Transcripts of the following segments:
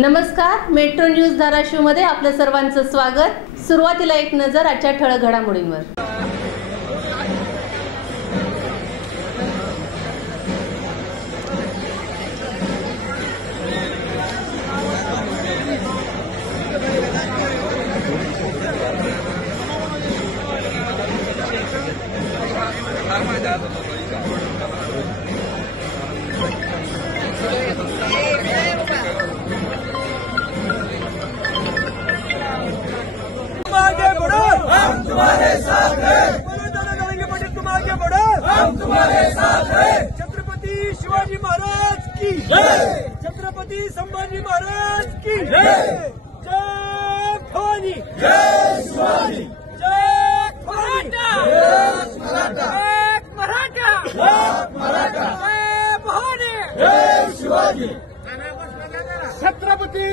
नमस्कार, metro news Dharashiv मध्ये आपलं सर्वांचं स्वागत। सुरुवातीला एक नजर आजच्या ठळक घडामोडींवर। आगे बढ़ो, हम तुम्हारे साथ हैं। तुम आगे बढ़ो, हम तुम्हारे साथ हैं। छत्रपति शिवाजी महाराज की जय, छत्रपति संभाजी महाराज की जय। जय भवानी, जय शिवाजी, जय मराठा, जय मराठा, जय मराठा, जय मराठा, जय भवानी, जय शिवाजी, छत्रपती।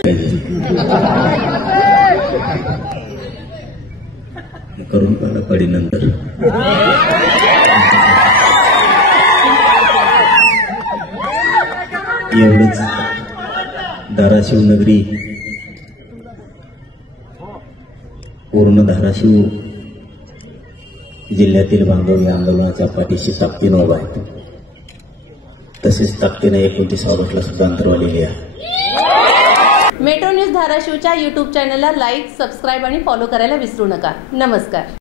करून पाडीनंतर एवढंच धाराशिव नगरी, पूर्ण धाराशिव जिल्ह्यातील बांधव या आंदोलनाच्या पाठीशी ताकदीने उभा आहेत। तसेच ताकदीने 29 ऑगस्टला सुद्धा अंतरवालेली आहे। मेट्रो न्यूज धाराशिवच्या YouTube चॅनलला लाईक, सबस्क्राईब आणि फॉलो करायला विसरू नका। नमस्कार।